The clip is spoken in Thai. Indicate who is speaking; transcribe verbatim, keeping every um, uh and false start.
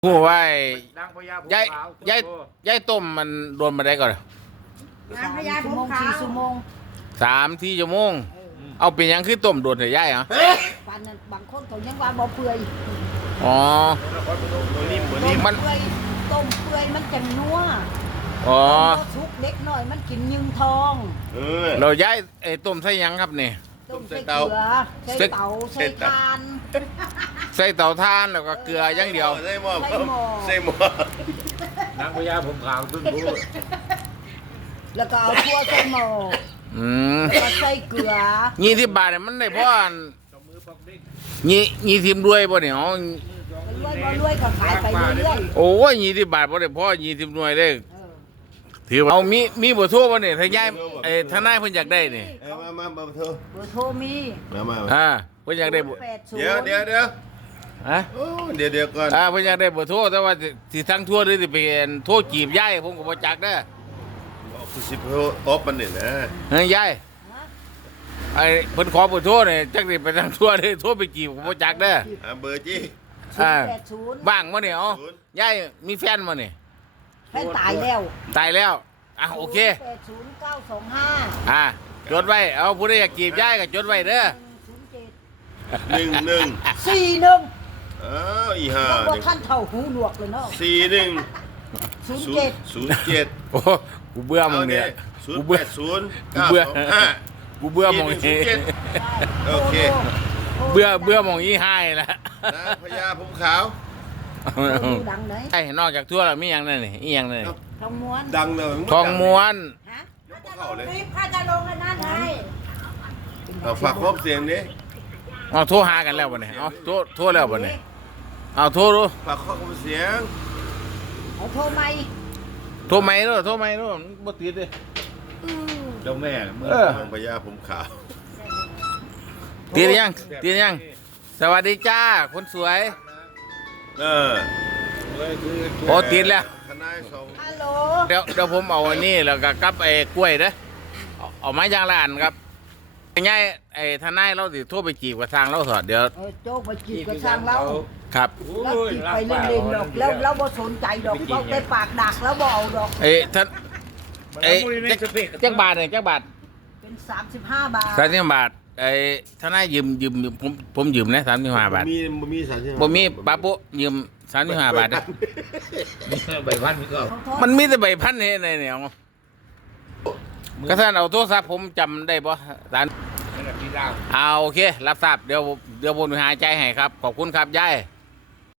Speaker 1: ผู้ว่า
Speaker 2: ดังพญาภู
Speaker 1: ยาย
Speaker 2: ขาวย
Speaker 1: ายยายต้มมันโดนมาได้ก่อน
Speaker 3: นางพญาภูเขาสี่ชั่วโมง
Speaker 1: สามที่ชั่วโมงเอาเป็นยังคือต้มโดนแต่ยายเหรอ
Speaker 3: ปานนั้นบางคนเขายังว่าบ่เปื่อย
Speaker 1: อ๋อ
Speaker 2: ตัวนิ่มตัว
Speaker 3: ต้
Speaker 2: นิ่
Speaker 3: ม
Speaker 2: ม
Speaker 1: มัน
Speaker 3: เปื่อยต้มเปื่อยมันจะนัว
Speaker 1: อ๋อ
Speaker 3: ต้มสุกเล็กน้อยมันกินยึงทอง
Speaker 2: เออ
Speaker 1: เราย้ายไอ้ต้มใส่หยังครับนี่
Speaker 3: ต้มใส่เกลือใส่เตาใส่ทาน
Speaker 1: ใส่เตาถ่านแล้วก็เกลืออย่างเดียว
Speaker 4: ใส่หม้อ
Speaker 3: ใส่หม้อ
Speaker 4: ใส่หม้อน
Speaker 2: างพญาภูขาวเพิ่งรู้
Speaker 3: แล้วก็เอาทั่วใส่หม้อ
Speaker 1: อืม
Speaker 3: แล้วก็ใส่เกลือ
Speaker 1: ยี่สิบบาทเนี่ยมันได้เพราะอัน
Speaker 2: เจ้ามือปอกเด้ง
Speaker 1: ยี่ยี่สิบด้วยป่ะเนี่ยอ๋อ
Speaker 3: รวยบ่รวยก็ขายไปเรื่อย
Speaker 1: โอ้ยยี่สิบบาทป่ะเนี่ยเพราะยี่สิบหน่วยได้
Speaker 3: ๆเออ
Speaker 1: ถือว่าเอามีมีเบอร์โทรป่ะเนี่ยถ้ายายไอ้ทนายเพิ่นอยากได้นี่
Speaker 4: เอามามามาเถอะ
Speaker 3: เบอร์โทรมี
Speaker 4: มามา
Speaker 1: อ่าเพิ่นอยากได้เบอร์
Speaker 3: แปดศูน
Speaker 4: เดี๋ยว
Speaker 3: ย์
Speaker 4: เดี๋ยวเดี๋ยว
Speaker 1: ฮะ
Speaker 4: โอ้เดี๋ยวเดี๋ยวก่อน
Speaker 1: อ่าเพิ่นอยากได้เบอร์โทรแต่ว่าสิสิทั้งทั่วหรือสิเป็นโทรจีบยายผมก็บ่จักเด้อ
Speaker 4: บอกคือสิบตบมันนี่นะ
Speaker 1: เฮ้ยยายไอ้เพิ่นขอเบอร์โทรนี่จักสิไปทั้งทั่วเลยโทรไปจีบก็บ่จักเด้อ
Speaker 4: อ่าเบอร์จี้
Speaker 3: ศูนย์แปดศูนย์
Speaker 1: ว่างบ่เนี่ยอ๋อ
Speaker 4: ศูนย์
Speaker 1: ยายมีแฟนบ่นี่
Speaker 3: แฟนตายแล้ว
Speaker 1: ตายแล้วอ่ะโอเค
Speaker 3: แปดศูนย์เก้าสองห้า
Speaker 1: อ่าจดไว้เอาผู้ใดอยากจีบยายก็จดไว้เด้อ
Speaker 3: ศูนย์เจ็ด
Speaker 4: หนึ่งหนึ่ง
Speaker 3: สี่หนึ่ง
Speaker 4: อ้าวอีห่า
Speaker 3: บอกว่า
Speaker 4: นี่
Speaker 3: ท่านเท่าหูหนวกเลยเนาะ
Speaker 4: สี่หนึ่ง
Speaker 3: ศูนย์
Speaker 4: ศูน
Speaker 3: เจ็ด
Speaker 4: ย์ศูนย์เจ็ด
Speaker 1: โอ้กูเบื่อมึงเนี่ย
Speaker 4: ศูน
Speaker 1: กู
Speaker 4: ย์
Speaker 1: เบื่
Speaker 4: แป
Speaker 1: อ
Speaker 4: ดศูนย์
Speaker 1: กู
Speaker 4: เก้า
Speaker 1: เบื่อ
Speaker 4: สองห้า
Speaker 1: กูเบื่อมึง
Speaker 4: สี่
Speaker 1: นี่
Speaker 4: หนึ่งศูนย์เจ็ด โอเค
Speaker 1: เบื่อเบื่อมึงอีให้ละ
Speaker 4: นางพญาภูขาว
Speaker 3: ดูดังไหน
Speaker 1: ไอ้นอกจากทั่วแล้วมีหยังนั่นนี่อีหยังนั่นนี่
Speaker 3: ทองม้วน
Speaker 4: ดังเลย
Speaker 1: ทองม้วน
Speaker 3: ฮะ
Speaker 4: ยกเข้าเลย
Speaker 3: ข้าจะลงกันนั่นไง
Speaker 4: เอาฝากครบเสียงดิ
Speaker 1: เอาโทรหากันแล้วบ่เนี่ยเอาโทรโทรแล้วบ่เนี่ยเอาโทรดู
Speaker 4: ฝากครบเสียง
Speaker 3: เอาโทรไหม
Speaker 1: โทรไหมดูโทรไหมดูบ่ติดเลย
Speaker 2: เจ้าแม่เมื่อ
Speaker 1: เออ
Speaker 4: นางพญาภูขาว
Speaker 1: ติดหรือยังติดหรือยังสวัสดีจ้าคนสวย
Speaker 4: เออ
Speaker 2: เลยคือ
Speaker 1: โอ้ติดแล้ว
Speaker 4: ทนายสอง
Speaker 3: ฮัลโหล
Speaker 1: เดี๋ยวเดี๋ยวผมเอาอันนี้แล้วก็กับไอ้กล้วยเด้อเอาเอาไม้ยางละอันครับง่ายๆไอ้ทนายเราสิโทรไปจีบกับทางเราสอดเดี๋ยว
Speaker 3: เออโจ๊กมาจีบกระช่างเรา
Speaker 1: ครับ
Speaker 3: แล้วจีบไปเล่นๆดอกแล้วแล้วบ่สนใจดอกเราได้ปากดักแล้วบ่เอาดอก
Speaker 1: เอ้ท่าน
Speaker 2: เอ้
Speaker 1: เอ้
Speaker 2: ย
Speaker 1: จักจักบาทเนี่ยจักบาท
Speaker 3: เป็นสามสิบห้าบาท
Speaker 1: สามสิบบาทไอ้ทนายยืมยืมผมผมยืมนะสามสิบห้าบาท
Speaker 4: มีมีสามสิบ
Speaker 1: บ่มีปาปุยืมสามสิบห้าบาทเด้อ
Speaker 2: ใบพันมีก็
Speaker 3: ของโทษ
Speaker 1: มันมีแต่ใบพันเฮ็ดในเนี่ยก็ท่านเอาโทรศัพท์ผมจำได้บ่ท่าน
Speaker 2: นั่นแหละพี่ดาว
Speaker 1: เอาโอเครับทราบเดี๋ยวเดี๋ยวผมหาใจให้ครับขอบคุณครับยาย